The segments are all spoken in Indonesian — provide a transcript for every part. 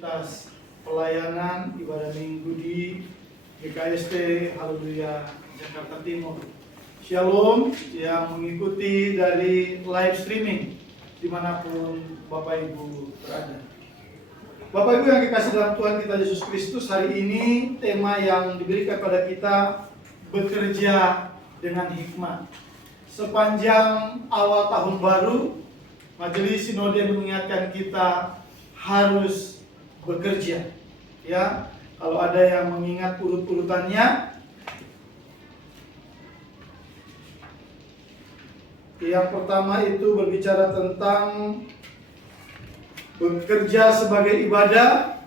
atas pelayanan ibadah minggu di GKST Haleluya Jakarta Timur. Shalom yang mengikuti dari live streaming dimanapun Bapak Ibu berada. Bapak Ibu yang dikasih dalam Tuhan kita Yesus Kristus, hari ini tema yang diberikan pada kita bekerja dengan hikmat. Sepanjang awal tahun baru, Majelis Sinode mengingatkan kita harus bekerja. Ya, kalau ada yang mengingat urut-urutannya, yang pertama itu berbicara tentang bekerja sebagai ibadah,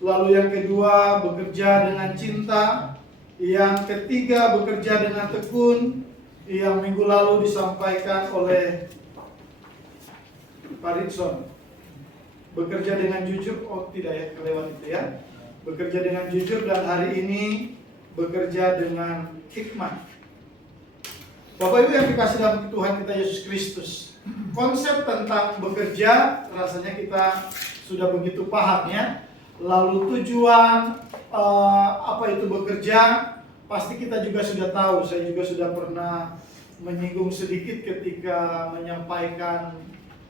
lalu yang kedua bekerja dengan cinta, yang ketiga bekerja dengan tekun, yang minggu lalu disampaikan oleh Pak Ritson, bekerja dengan jujur. Oh tidak ya, kelewat itu ya. Bekerja dengan jujur, dan hari ini bekerja dengan hikmat. Bapak Ibu yang dikasih dalam Tuhan kita Yesus Kristus, konsep tentang bekerja rasanya kita sudah begitu paham ya. Lalu tujuan apa itu bekerja, pasti kita juga sudah tahu. Saya juga sudah pernah menyinggung sedikit ketika menyampaikan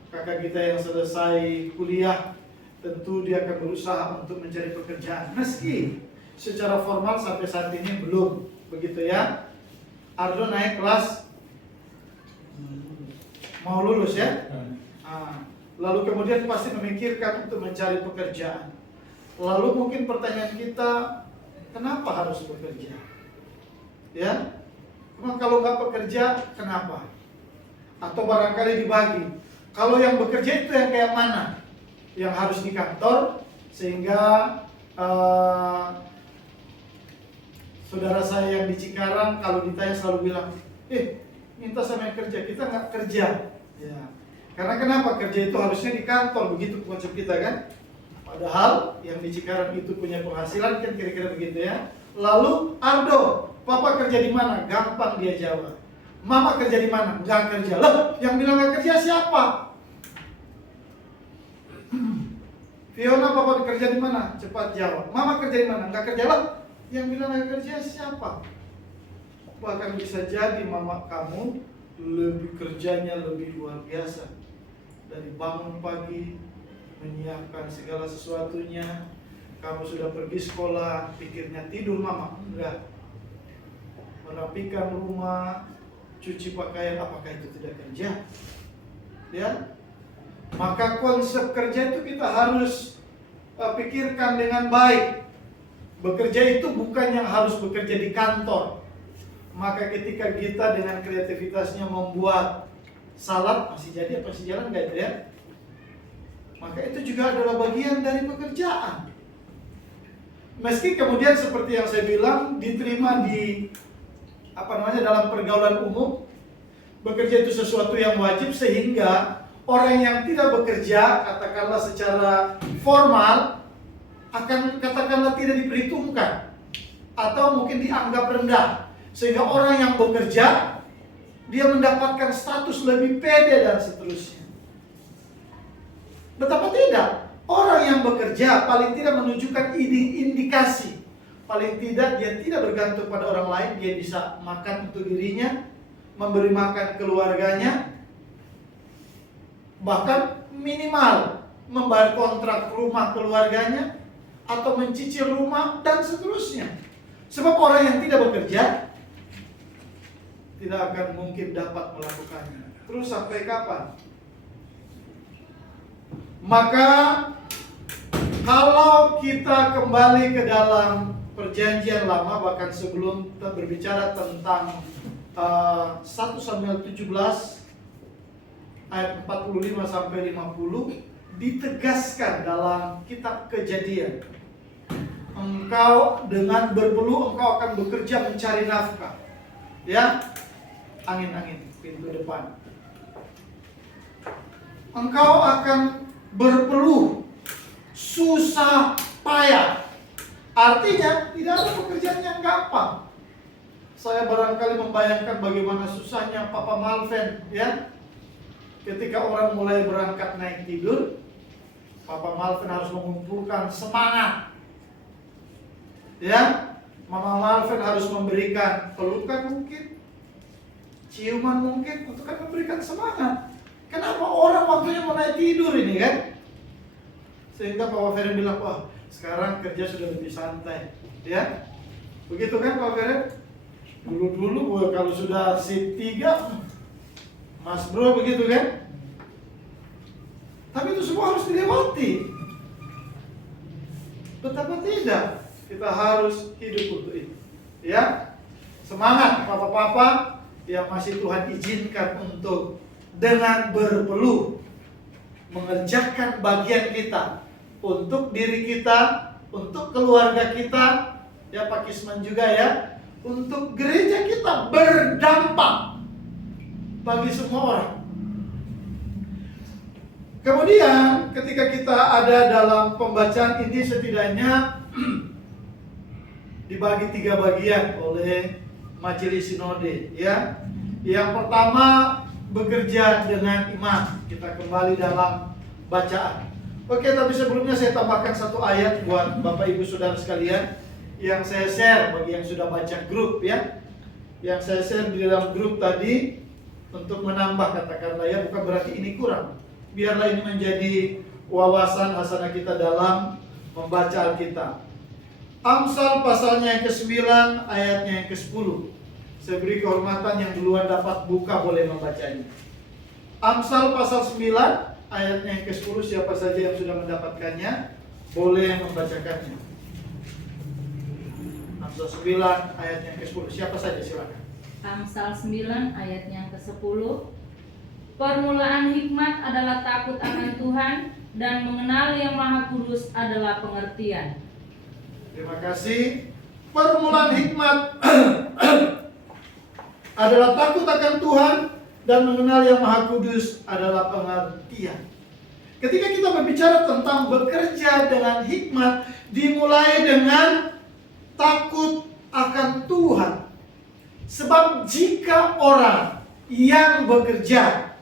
kakak kita yang selesai kuliah. Tentu dia akan berusaha untuk mencari pekerjaan, meski secara formal sampai saat ini belum, begitu ya. Ardo naik kelas, mau lulus ya. Lalu kemudian pasti memikirkan untuk mencari pekerjaan. Lalu mungkin pertanyaan kita, kenapa harus bekerja? Ya, memang kalau nggak bekerja, kenapa? Atau barangkali dibagi, kalau yang bekerja itu yang kayak mana? Yang harus di kantor, sehingga saudara saya yang di Cikarang kalau ditanya selalu bilang, minta sama yang kerja, kita nggak kerja. Ya. Karena kenapa? Kerja itu harusnya di kantor, begitu konsep kita kan. Padahal yang di Cikarang itu punya penghasilan, kan kira-kira begitu ya. Lalu Ardo, papa kerja di mana? Gampang dia jawab. Mama kerja di mana? Nggak kerja. Loh, yang bilang nggak kerja siapa? Fiona, papa kerja di mana? Cepat jawab. Mama kerja di mana? Nggak kerja. Loh, yang bilang nggak kerja siapa? Bahkan bisa jadi mama kamu lebih kerjanya lebih luar biasa. Dari bangun pagi, menyiapkan segala sesuatunya. Kamu sudah pergi sekolah, pikirnya tidur mama. Enggak. Merapikan rumah, cuci pakaian, apakah itu tidak kerja? Ya. Maka konsep kerja itu kita harus pikirkan dengan baik. Bekerja itu bukan yang harus bekerja di kantor. Maka ketika kita dengan kreativitasnya membuat salad, masih jadi apa masih jalan nggak itu ya? Maka itu juga adalah bagian dari pekerjaan. Meski kemudian seperti yang saya bilang diterima di dalam pergaulan umum, bekerja itu sesuatu yang wajib, sehingga orang yang tidak bekerja, katakanlah secara formal, akan katakanlah tidak diperhitungkan atau mungkin dianggap rendah, sehingga orang yang bekerja dia mendapatkan status lebih pede dan seterusnya. Betapa tidak, orang yang bekerja paling tidak menunjukkan indikasi, paling tidak dia tidak bergantung pada orang lain, dia bisa makan untuk dirinya, memberi makan keluarganya, bahkan minimal membayar kontrak rumah keluarganya, atau mencicil rumah, dan seterusnya. Sebab orang yang tidak bekerja tidak akan mungkin dapat melakukannya. Terus sampai kapan? Maka kalau kita kembali ke dalam perjanjian lama, bahkan sebelum kita berbicara tentang 1 Samuel 17 ayat 45 sampai 50, ditegaskan dalam kitab Kejadian, engkau dengan berpeluh engkau akan bekerja mencari nafkah. Ya, angin-angin pintu depan. Engkau akan berpeluh, susah payah. Artinya tidak ada pekerjaan yang gampang. Saya barangkali membayangkan bagaimana susahnya Papa Malven ya, ketika orang mulai berangkat naik tidur, Papa Malvin harus mengumpulkan semangat. Ya, Mama Malvin harus memberikan pelukan mungkin, ciuman mungkin, untuk kan memberikan semangat. Kenapa orang waktunya mulai tidur ini kan? Sehingga Papa Feren bilang, wah sekarang kerja sudah lebih santai. Ya, begitu kan Papa Feren? Dulu kalau sudah shift 3, Mas Bro begitu kan? Tapi itu semua harus dilewati. Betapa tidak, kita harus hidup untuk itu. Ya, semangat papa-papa yang masih Tuhan izinkan untuk dengan berpeluh mengerjakan bagian kita untuk diri kita, untuk keluarga kita, ya Pak Kisman juga ya, untuk gereja kita berdampak bagi semua orang. Kemudian ketika kita ada dalam pembacaan ini setidaknya dibagi 3 bagian oleh Majelis Sinode ya. Yang pertama bekerja dengan iman. Kita kembali dalam bacaan. Oke, tapi sebelumnya saya tambahkan satu ayat buat Bapak Ibu Saudara sekalian yang saya share bagi yang sudah baca grup ya. Yang saya share di dalam grup tadi untuk menambah, katakanlah ya, bukan berarti ini kurang. Biarlah ini menjadi wawasan hasanah kita dalam membaca Alkitab. Amsal pasalnya yang ke-9 ayatnya yang ke-10. Saya beri kehormatan yang duluan dapat buka boleh membacanya. Amsal pasal 9 ayatnya yang ke-10, siapa saja yang sudah mendapatkannya boleh membacakannya. Amsal 9 ayatnya yang ke-10, siapa saja silakan. Amsal 9 ayatnya yang ke-10. Permulaan hikmat adalah takut akan Tuhan, dan mengenal Yang Maha Kudus adalah pengertian. Terima kasih. Permulaan hikmat adalah takut akan Tuhan, dan mengenal Yang Maha Kudus adalah pengertian. Ketika kita berbicara tentang bekerja dengan hikmat, dimulai dengan takut akan Tuhan. Sebab jika orang yang bekerja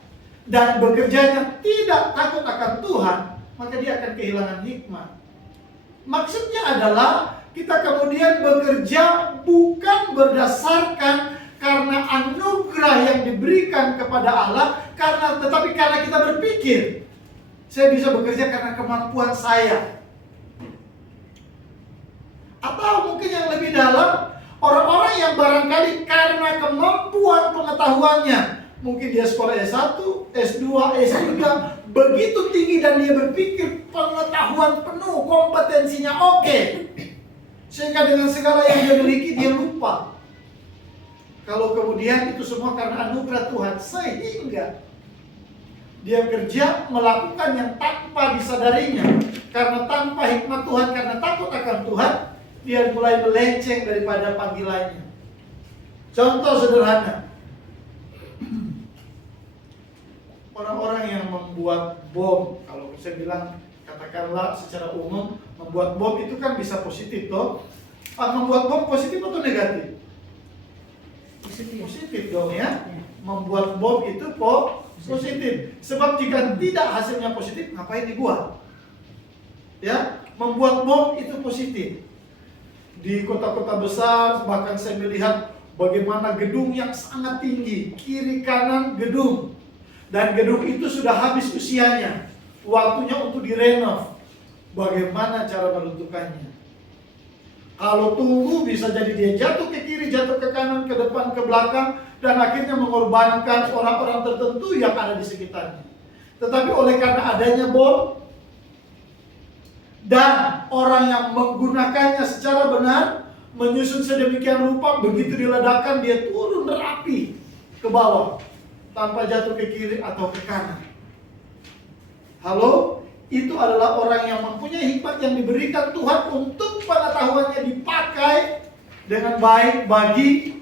dan bekerjanya tidak takut akan Tuhan, maka dia akan kehilangan hikmat. Maksudnya adalah kita kemudian bekerja bukan berdasarkan karena anugerah yang diberikan kepada Allah, tetapi karena kita berpikir, saya bisa bekerja karena kemampuan saya. Atau mungkin yang lebih dalam, orang-orang yang barangkali karena kemampuan pengetahuannya, mungkin dia sekolah S1, S2, S3 begitu tinggi dan dia berpikir pengetahuan penuh, kompetensinya oke. Sehingga dengan segala yang dia miliki dia lupa kalau kemudian itu semua karena anugerah Tuhan, sehingga dia kerja melakukan yang tanpa disadarinya. Karena tanpa hikmat Tuhan, karena takut akan Tuhan, dia mulai melenceng daripada panggilannya. Contoh sederhana, orang-orang yang membuat bom, kalau saya bilang katakanlah secara umum, membuat bom itu kan bisa positif toh. Membuat bom positif atau negatif? Positif dong ya. Membuat bom itu positif. Sebab jika tidak hasilnya positif, ngapain dibuat? Ya, membuat bom itu positif. Di kota-kota besar bahkan saya melihat bagaimana gedung yang sangat tinggi, kiri kanan gedung. Dan gedung itu sudah habis usianya, waktunya untuk direnov. Bagaimana cara meruntuhkannya? Kalau tunggu bisa jadi dia jatuh ke kiri, jatuh ke kanan, ke depan, ke belakang, dan akhirnya mengorbankan orang-orang tertentu yang ada di sekitarnya. Tetapi oleh karena adanya bom dan orang yang menggunakannya secara benar, menyusun sedemikian rupa, begitu diledakkan dia turun berapi ke bawah tanpa jatuh ke kiri atau ke kanan. Halo? Itu adalah orang yang mempunyai hikmat yang diberikan Tuhan untuk pengetahuannya dipakai dengan baik bagi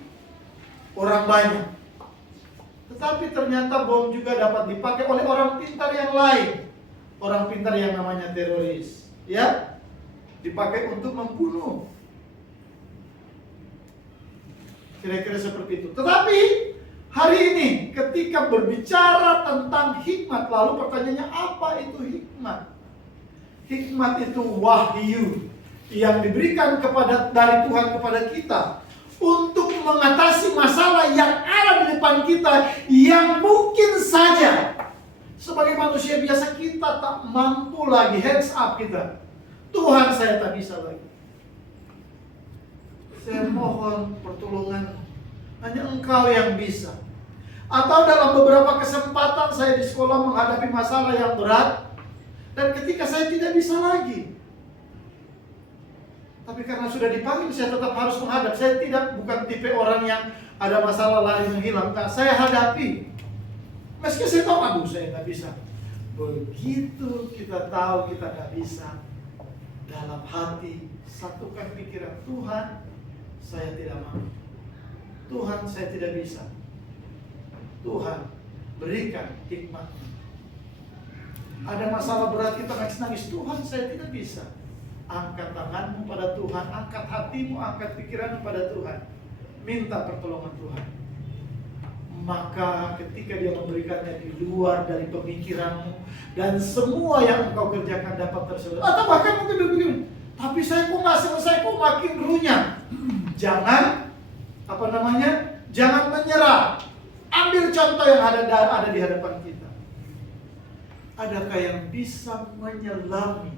orang banyak. Tetapi ternyata bom juga dapat dipakai oleh orang pintar yang lain. Orang pintar yang namanya teroris, ya, dipakai untuk membunuh. Kira-kira seperti itu. Tetapi hari ini ketika berbicara tentang hikmat, lalu pertanyaannya apa itu hikmat? Hikmat itu wahyu yang diberikan dari Tuhan kepada kita untuk mengatasi masalah yang ada di depan kita yang mungkin saja sebagai manusia biasa kita tak mampu lagi. Hands up kita. Tuhan, saya tak bisa lagi. Saya mohon pertolongan. Hanya Engkau yang bisa. Atau dalam beberapa kesempatan saya di sekolah menghadapi masalah yang berat, dan ketika saya tidak bisa lagi, tapi karena sudah dipanggil, saya tetap harus menghadap. Saya bukan tipe orang yang ada masalah lari menghilang. Enggak, saya hadapi. Meski saya tahu, aduh saya nggak bisa. Begitu kita tahu kita nggak bisa, dalam hati satukan pikiran, Tuhan, saya tidak mampu. Tuhan, saya tidak bisa. Tuhan, berikan hikmat. Ada masalah berat kita nangis-nangis, Tuhan, saya tidak bisa. Angkat tanganmu pada Tuhan, angkat hatimu, angkat pikiranmu pada Tuhan. Minta pertolongan Tuhan. Maka ketika Dia memberikannya di luar dari pemikiranmu, dan semua yang engkau kerjakan dapat terselesaikan. Atau bahkan mungkin begini, tapi saya kok nggak selesai, kok makin runyam. Jangan, jangan menyerah. Ambil contoh yang ada di hadapan kita. Adakah yang bisa menyelami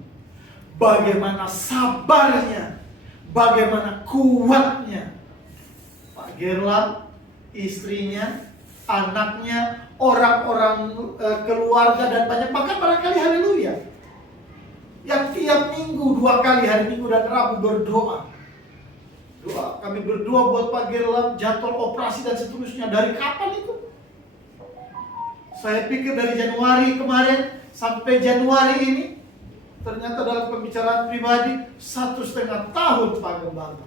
bagaimana sabarnya, bagaimana kuatnya Pak Gerland, istrinya, anaknya, orang-orang keluarga dan banyak, bahkan barangkali haleluya, yang tiap minggu 2 kali, hari Minggu dan Rabu berdoa. Kami berdoa buat Pak Gerland, jadwal operasi dan seterusnya. Dari kapan itu? Saya pikir dari Januari kemarin sampai Januari ini. Ternyata dalam pembicaraan pribadi 1,5 tahun Pak Gembala.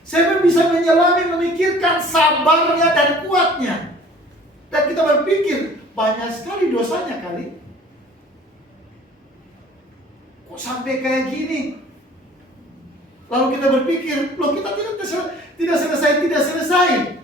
Saya bisa menyelami, memikirkan sabarnya dan kuatnya. Dan kita berpikir, banyak sekali dosanya kali. Kok sampai kayak gini? Lalu kita berpikir, loh kita tidak selesai.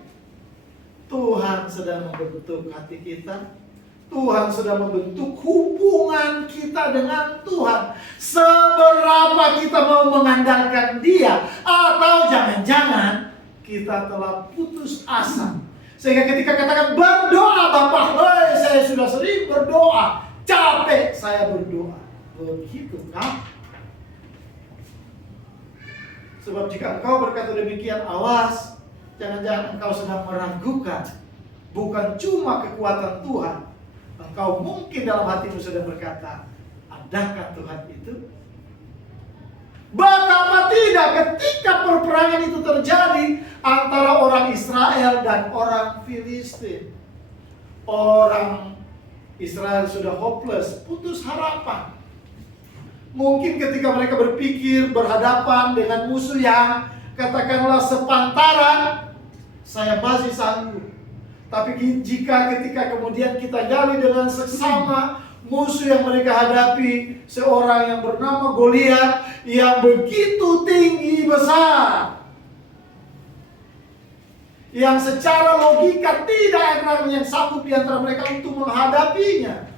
Tuhan sedang membentuk hati kita. Tuhan sedang membentuk hubungan kita dengan Tuhan. Seberapa kita mau mengandalkan Dia, atau jangan-jangan kita telah putus asa. Sehingga ketika katakan berdoa Bapak, saya sudah sering berdoa, capek saya berdoa. Begitu kan? Sebab jika engkau berkata demikian, awas, jangan-jangan engkau sedang meragukan bukan cuma kekuatan Tuhan. Engkau mungkin dalam hatimu sedang berkata, adakah Tuhan itu? Betapa tidak ketika perperangan itu terjadi antara orang Israel dan orang Filistin. Orang Israel sudah hopeless, putus harapan. Mungkin ketika mereka berpikir berhadapan dengan musuh yang katakanlah sepantaran, saya masih sanggup. Tapi jika ketika kemudian kita gali dengan seksama, musuh yang mereka hadapi seorang yang bernama Goliat yang begitu tinggi besar, yang secara logika tidak ada yang sanggup di antara mereka untuk menghadapinya.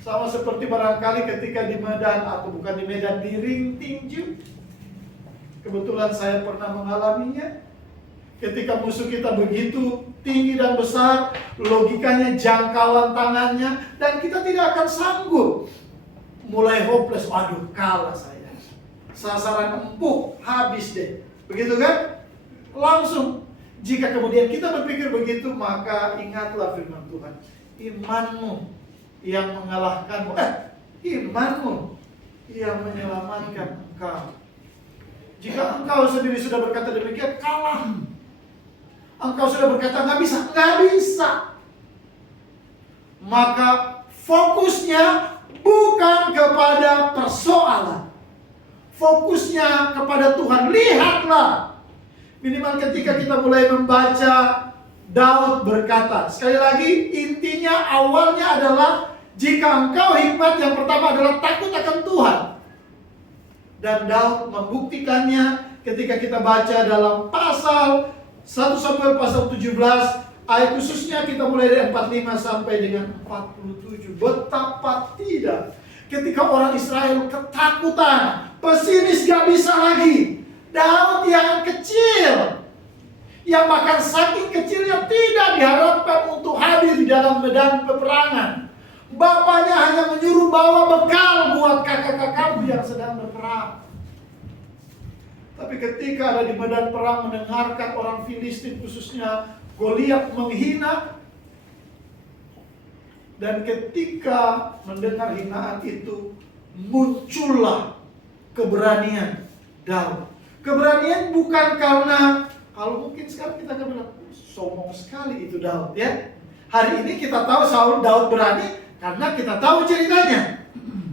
Sama seperti barangkali ketika di Medan, atau bukan di Medan, di ring tinju. Kebetulan saya pernah mengalaminya. Ketika musuh kita begitu tinggi dan besar, logikanya jangkauan tangannya, dan kita tidak akan sanggup. Mulai hopeless, waduh kalah saya. Sasaran empuk, habis deh. Begitu kan? Langsung. Jika kemudian kita berpikir begitu, maka ingatlah firman Tuhan. Imanmu yang mengalahkanmu, imanmu yang menyelamatkan engkau. Jika engkau sendiri sudah berkata demikian, kalah. Engkau sudah berkata nggak bisa. Maka fokusnya bukan kepada persoalan, fokusnya kepada Tuhan. Lihatlah, minimal ketika kita mulai membaca, Daud berkata, sekali lagi intinya awalnya adalah jika engkau hikmat, yang pertama adalah takut akan Tuhan. Dan Daud membuktikannya ketika kita baca dalam pasal 1 Samuel pasal 17, ayat khususnya kita mulai dari 45 sampai dengan 47. Betapa tidak ketika orang Israel ketakutan, pesimis, gak bisa lagi. Daud yang kecil, yang bahkan saking kecilnya tidak diharapkan untuk hadir di dalam medan peperangan. Bapaknya hanya menyuruh bawa bekal buat kakak-kakakmu yang sedang berperang. Tapi ketika ada di medan perang, mendengarkan orang Filistin, khususnya Goliat, menghina. Dan ketika mendengar hinaan itu, muncullah keberanian Daud. Keberanian bukan karena, kalau mungkin sekarang kita akan bilang, sombong sekali itu Daud ya. Hari ini kita tahu Daud berani karena kita tahu ceritanya.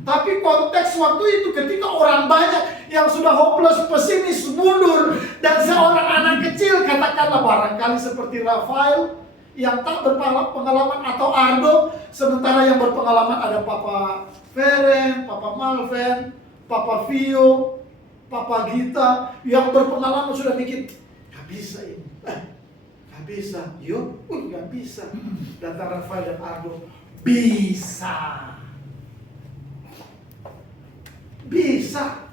Tapi konteks waktu itu ketika orang banyak yang sudah hopeless, pesimis, mundur, dan seorang anak kecil, katakanlah barangkali seperti Rafael yang tak berpengalaman, atau Ardo, sementara yang berpengalaman ada Papa Feren, Papa Malven, Papa Vio, Papa Gita, yang berpengalaman sudah mikir, gak bisa ini, gak bisa, yuk, gak bisa. Datang Rafael dan Ardo, bisa. Bisa.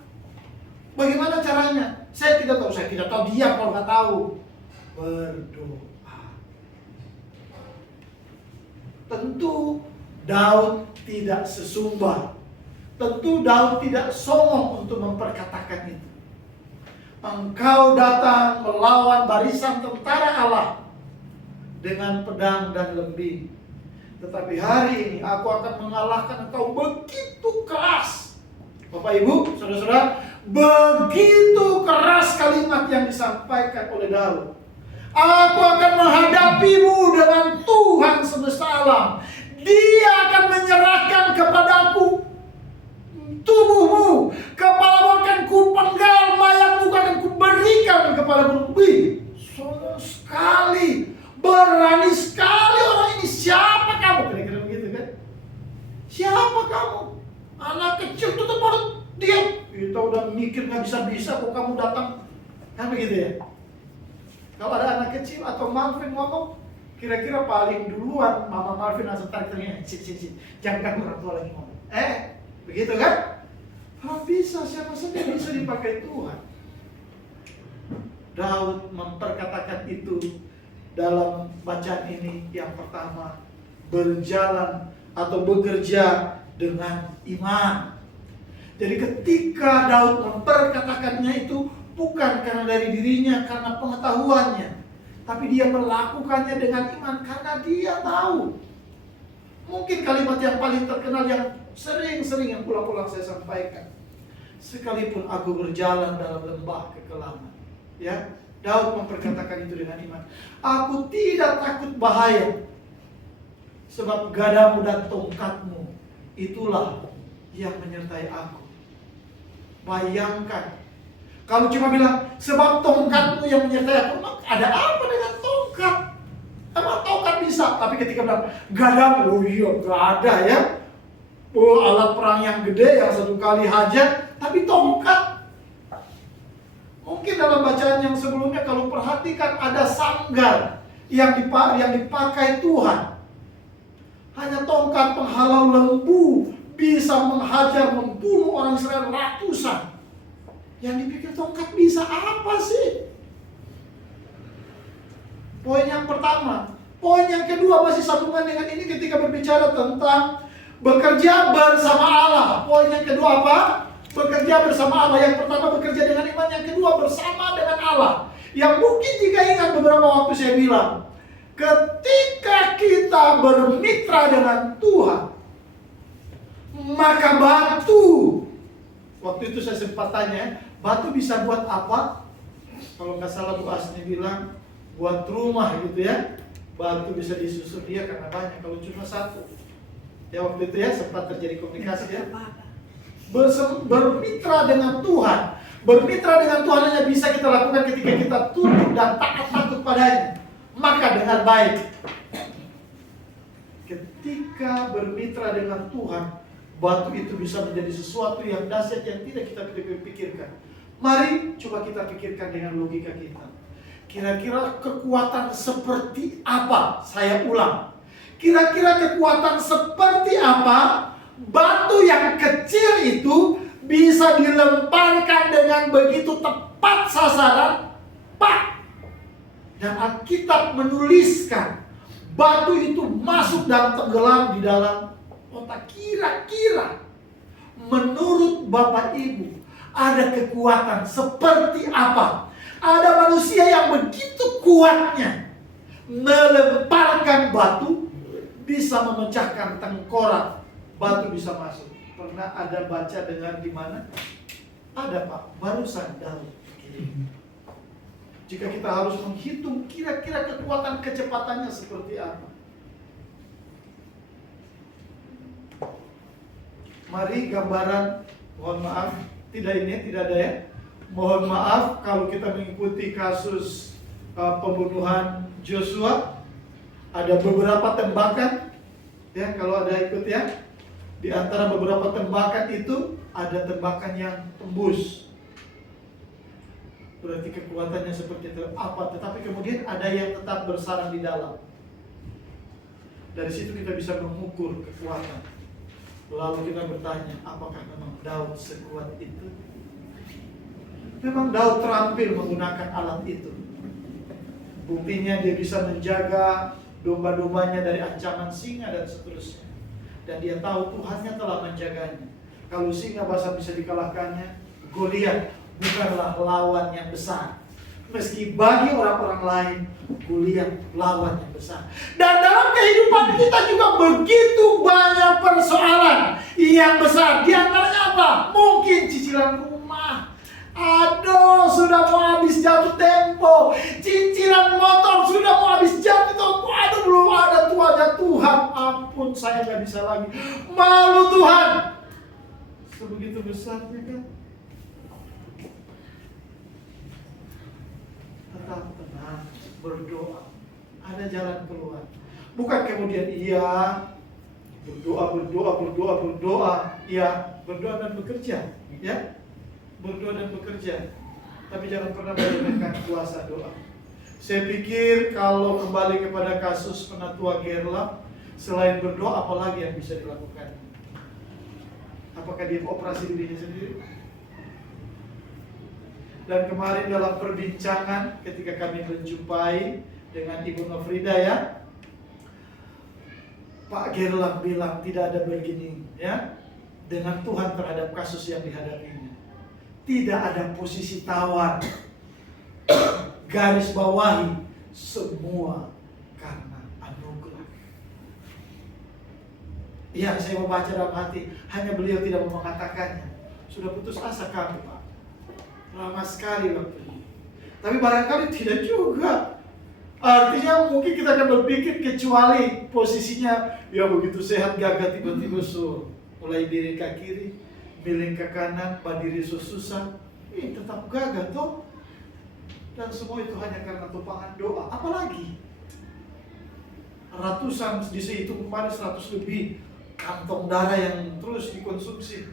Bagaimana caranya? Saya tidak tahu, dia kalau nggak tahu. Berdoa. Tentu Daud tidak sesumbar. Tentu Daud tidak songong untuk memperkatakan itu. Engkau datang melawan barisan tentara Allah dengan pedang dan lembing. Tetapi hari ini aku akan mengalahkan engkau begitu keras. Bapak Ibu, saudara-saudara, begitu keras kalimat yang disampaikan oleh Daud. Aku akan menghadapimu dengan Tuhan semesta alam. Dia akan menyerahkan kepadaku tubuhmu, kepalamu akan kupenggal, mayatmu akan kuberikan kepada burung. Sombong sekali, berani sekali orang ini. Siapa kamu? Kira-kira begitu kan? Siapa kamu? Anak kecil tutup mulut, diam. Kita udah mikir gak bisa-bisa kok kamu datang. Kan begitu ya? Kalau ada anak kecil atau Marvin ngomong, kira-kira paling duluan Mama Marvin langsung tarik telinga. Sini. Jangan ganggu orang tua lagi ngomong. Begitu kan? Kalau bisa, siapa saja bisa dipakai Tuhan. Daud memperkatakan itu dalam bacaan ini. Yang pertama, berjalan atau bekerja dengan iman. Jadi ketika Daud memperkatakannya itu bukan karena dari dirinya, karena pengetahuannya, tapi dia melakukannya dengan iman karena dia tahu. Mungkin kalimat yang paling terkenal yang sering-sering yang pulang-pulang saya sampaikan. Sekalipun aku berjalan dalam lembah kekelaman, ya, Daud memperkatakan itu dengan iman. Aku tidak takut bahaya, sebab gadamu dan tongkatmu itulah yang menyertai aku. Bayangkan, kalau cuma bilang sebab tongkatmu yang menyertai aku, ada apa dengan tongkat? Emang tongkat bisa? Tapi ketika bilang gadamu, oh iya gak ada ya. Oh, alat perang yang gede yang satu kali hajat, tapi tongkat. Mungkin dalam bacaan yang sebelumnya kalau perhatikan ada sanggar yang dipakai Tuhan. Hanya tongkat penghalau lembu bisa menghajar, membunuh orang Israel ratusan. Yang dipikir tongkat bisa apa sih? Poin yang pertama. Poin yang kedua masih sambungan dengan ini ketika berbicara tentang bekerja bersama Allah. Poin yang kedua apa? Bekerja bersama Allah. Yang pertama bekerja dengan iman, yang kedua bersama dengan Allah. Yang mungkin jika ingat beberapa waktu saya bilang, ketika kita bermitra dengan Tuhan, maka batu, waktu itu saya sempat tanya, batu bisa buat apa? Kalau nggak salah Bu Asni bilang, buat rumah gitu ya. Batu bisa disusun dia karena banyak, kalau cuma satu. Ya waktu itu ya sempat terjadi komunikasi ya. Bermitra dengan Tuhan. Bermitra dengan Tuhan hanya bisa kita lakukan ketika kita tunduk dan takut padanya. Maka dengar baik, ketika bermitra dengan Tuhan, batu itu bisa menjadi sesuatu yang dahsyat yang tidak kita pikirkan. Mari coba kita pikirkan dengan logika kita. Kira-kira kekuatan seperti apa? Saya ulang. Kira-kira kekuatan seperti apa batu yang kecil itu bisa dilemparkan dengan begitu tepat sasaran, pak. Dan Alkitab menuliskan batu itu masuk dan tenggelam di dalam otak. Kira-kira menurut Bapak Ibu ada kekuatan seperti apa? Ada manusia yang begitu kuatnya melemparkan batu, bisa memecahkan tengkorak, batu bisa masuk. Pernah ada baca dengan di mana? Ada Pak, barusan Daud. Jika kita harus menghitung kira-kira kekuatan kecepatannya seperti apa. Mari gambaran, mohon maaf, tidak ada ya. Mohon maaf kalau kita mengikuti kasus pembunuhan Joshua, ada beberapa tembakan, ya kalau ada ikut ya. Di antara beberapa tembakan itu ada tembakan yang tembus. Berarti kekuatannya seperti itu apa? Tetapi kemudian ada yang tetap bersarang di dalam. Dari situ kita bisa mengukur kekuatan. Lalu kita bertanya, apakah memang Daud sekuat itu? Memang Daud terampil menggunakan alat itu. Buktinya dia bisa menjaga domba-dombanya dari ancaman singa dan seterusnya. Dan dia tahu Tuhannya telah menjaganya. Kalau singa bisa dikalahkannya, Goliat bukanlah lawan yang besar. Meski bagi orang-orang lain, Goliat lawan yang besar. Dan dalam kehidupan kita juga begitu banyak persoalan yang besar. Di antaranya apa? Mungkin cicilan rumah. Aduh, sudah mau habis jatuh tempo. Cicilan motor sudah mau habis jatuh tempo. Aduh, belum ada tuanya. Tuhan, ampun, saya gak bisa lagi. Malu Tuhan. Sebegitu besarnya kan. Tetap tenang, berdoa. Ada jalan keluar. Bukan kemudian berdoa. Iya, berdoa dan bekerja. Ya, berdoa dan bekerja, tapi jangan pernah meremehkan kuasa doa. Saya pikir kalau kembali kepada kasus penatua Gerlam, selain berdoa apalagi yang bisa dilakukan? Apakah dia operasi dirinya sendiri? Dan kemarin dalam perbincangan ketika kami menjumpai dengan Ibu Nofrida ya, Pak Gerlam bilang tidak ada bargaining ya dengan Tuhan terhadap kasus yang dihadapinya. Tidak ada posisi tawar. Garis bawahi semua karena anugerah. Ya, saya membaca dalam hati, hanya beliau tidak mau mengatakannya. Sudah putus asa kami, Pak. Lama sekali waktu ini. Tapi barangkali tidak juga. Artinya mungkin kita akan berpikir kecuali posisinya ya begitu sehat gagah tiba-tiba mulai diri ke kiri, miring ke kanan, berdiri susah, tetap gagah toh. Dan semua itu hanya karena tumpangan doa. Apalagi ratusan, dihitung kemarin 100 lebih kantong darah yang terus dikonsumsi.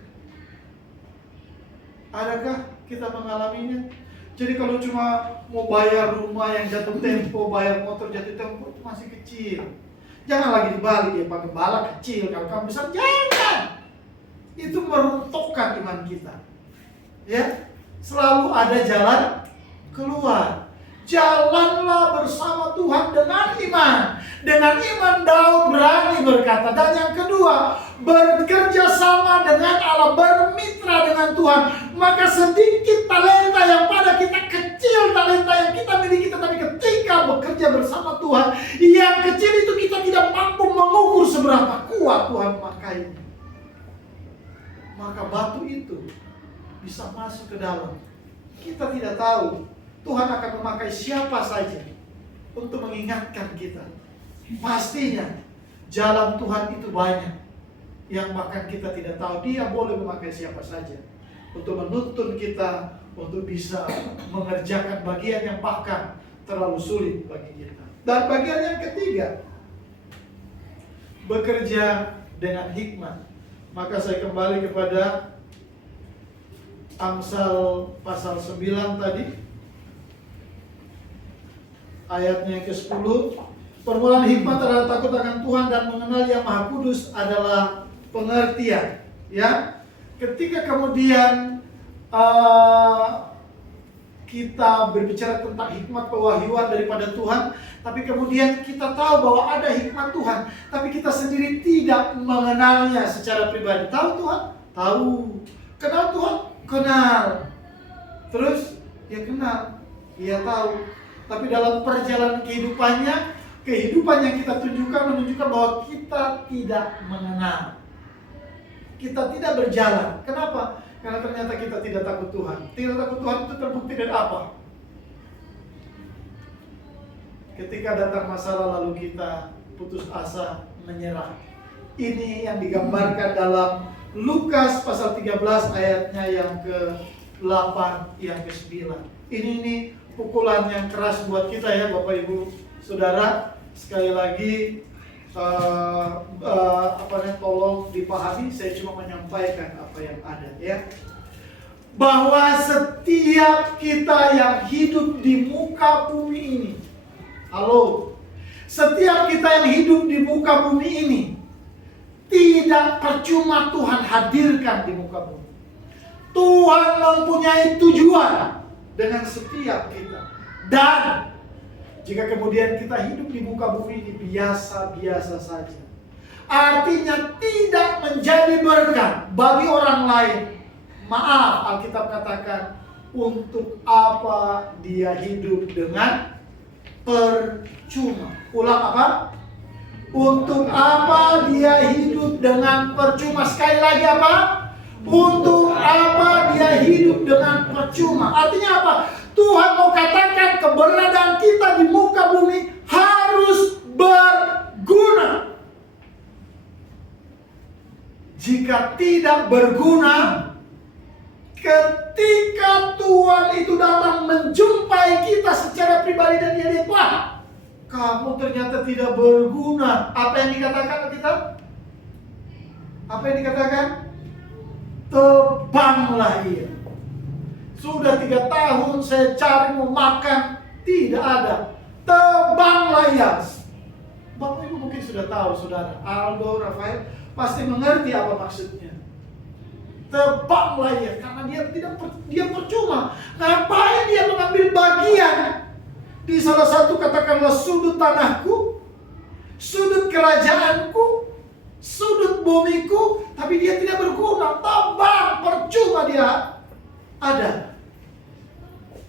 Adakah kita mengalaminya? Jadi kalau cuma mau bayar rumah yang jatuh tempo, bayar motor jatuh tempo, itu masih kecil. Jangan lagi dibalik ya, Pak Gembala kecil, kalau kamu besar jangan. Itu meruntuhkan iman kita. Ya, selalu ada jalan keluar. Jalanlah bersama Tuhan dengan iman. Dengan iman Daud berani berkata. Dan yang kedua, bekerja sama dengan Allah, bermitra dengan Tuhan. Maka sedikit talenta yang pada kita kecil, talenta yang kita miliki, tetapi ketika bekerja bersama Tuhan, yang kecil itu kita tidak mampu mengukur seberapa kuat Tuhan memakainya. Maka batu itu bisa masuk ke dalam. Kita tidak tahu Tuhan akan memakai siapa saja untuk mengingatkan kita. Pastinya jalan Tuhan itu banyak yang bahkan kita tidak tahu. Dia boleh memakai siapa saja untuk menuntun kita untuk bisa mengerjakan bagian yang bahkan terlalu sulit bagi kita. Dan bagian yang ketiga, bekerja dengan hikmat. Maka saya kembali kepada Amsal pasal 9 tadi, ayatnya yang ke-10. Permulaan hikmat adalah takut akan Tuhan dan mengenal Yang Maha Kudus adalah pengertian. Ya, ketika kemudian kita berbicara tentang hikmat pewahyuan daripada Tuhan, tapi kemudian kita tahu bahwa ada hikmat Tuhan, tapi kita sendiri tidak mengenalnya secara pribadi. Tahu Tuhan? Tahu. Kenal Tuhan? Kenal. Terus, ya kenal, ya tahu. Tapi dalam perjalanan kehidupannya, kehidupan yang kita tunjukkan menunjukkan bahwa kita tidak mengenal. Kita tidak berjalan. Kenapa? Karena ternyata kita tidak takut Tuhan. Tidak takut Tuhan itu terbukti dari apa? Ketika datang masalah lalu kita putus asa, menyerah. Ini yang digambarkan dalam Lukas pasal 13 ayatnya yang ke-8, yang ke-9. Ini pukulan yang keras buat kita ya Bapak Ibu Saudara. Sekali lagi tolong dipahami, saya cuma menyampaikan apa yang ada ya. Bahwa setiap kita yang hidup di muka bumi ini, halo, setiap kita yang hidup di muka bumi ini, tidak percuma Tuhan hadirkan di muka bumi. Tuhan mempunyai tujuan dengan setiap kita. Dan jika kemudian kita hidup di muka bumi ini biasa-biasa saja, artinya tidak menjadi berkat bagi orang lain. Maaf, Alkitab katakan, untuk apa dia hidup dengan percuma? Ulang apa? Untuk apa dia hidup dengan percuma? Sekali lagi apa? Untuk apa dia hidup dengan percuma? Artinya apa? Tuhan mau katakan keberadaan kita di muka bumi harus berguna. Jika tidak berguna, ketika Tuhan itu datang menjumpai kita secara pribadi dan dia lihat, wah, kamu ternyata tidak berguna. Apa yang dikatakan kita? Apa yang dikatakan? Tebanglah ia. Sudah 3 tahun saya cari mau makan, tidak ada. Tebanglah ia. Bapak Ibu mungkin sudah tahu, saudara. Aldo, Rafael pasti mengerti apa maksudnya. Tebanglah ia, karena dia percuma. Ngapain dia mengambil bagian di salah satu katakanlah sudut tanahku, sudut kerajaanku, sudut bumiku, tapi dia tidak berguna. Tebang, percuma dia ada.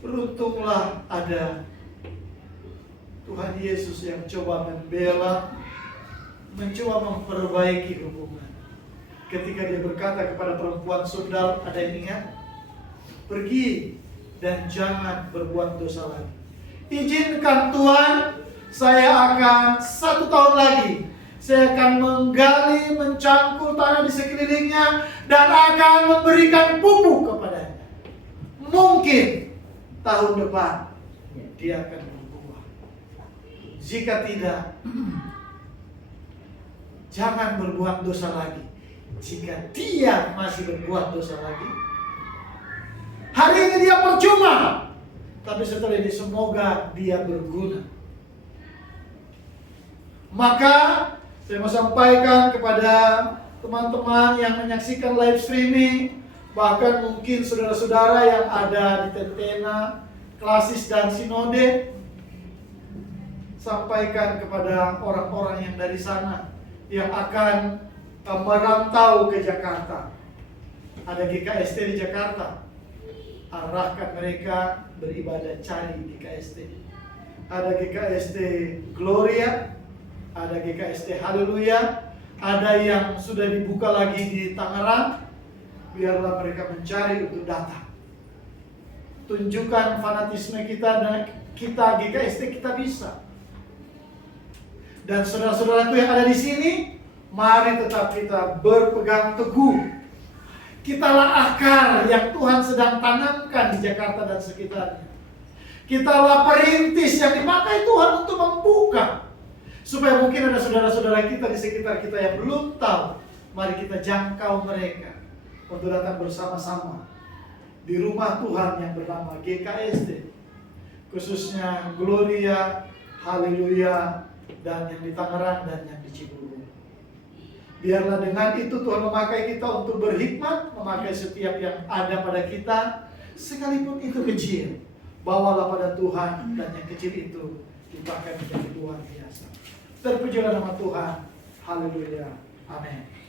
Beruntunglah ada Tuhan Yesus yang coba membela, mencoba memperbaiki hubungan. Ketika dia berkata kepada perempuan sundal, ada yang ingat? Pergi dan jangan berbuat dosa lagi. Izinkan Tuhan, saya akan 1 tahun lagi, saya akan menggali, mencangkul tanah di sekelilingnya dan akan memberikan pupuk kepadanya. Mungkin tahun depan dia akan berbuah. Jika tidak, jangan berbuat dosa lagi. Jika dia masih berbuat dosa lagi, hari ini dia percuma, tapi setelah ini semoga dia berguna. Maka saya mau sampaikan kepada teman-teman yang menyaksikan live streaming, bahkan mungkin saudara-saudara yang ada di Tentena, Klasis dan Sinode, sampaikan kepada orang-orang yang dari sana yang akan merantau ke Jakarta. Ada GKST di Jakarta, arahkan mereka beribadah, cari GKST. Ada GKST Gloria, ada GKST Haleluya, ada yang sudah dibuka lagi di Tangerang. Biarlah mereka mencari untuk datang. Tunjukkan fanatisme kita dan kita GKST kita bisa. Dan saudara-saudaraku yang ada di sini, mari tetap kita berpegang teguh. Kitalah akar yang Tuhan sedang tanamkan di Jakarta dan sekitarnya. Kitalah perintis yang dipakai Tuhan untuk membuka. Supaya mungkin ada saudara-saudara kita di sekitar kita yang belum tahu. Mari kita jangkau mereka untuk datang bersama-sama di rumah Tuhan yang bernama GKST. Khususnya Gloria, Haleluya, dan yang di Tangerang dan yang di Cibubur. Biarlah dengan itu Tuhan memakai kita untuk berhikmat, memakai setiap yang ada pada kita, sekalipun itu kecil. Bawalah pada Tuhan, dan yang kecil itu dipakai menjadi luar biasa. Terpujilah nama Tuhan. Haleluya. Amin.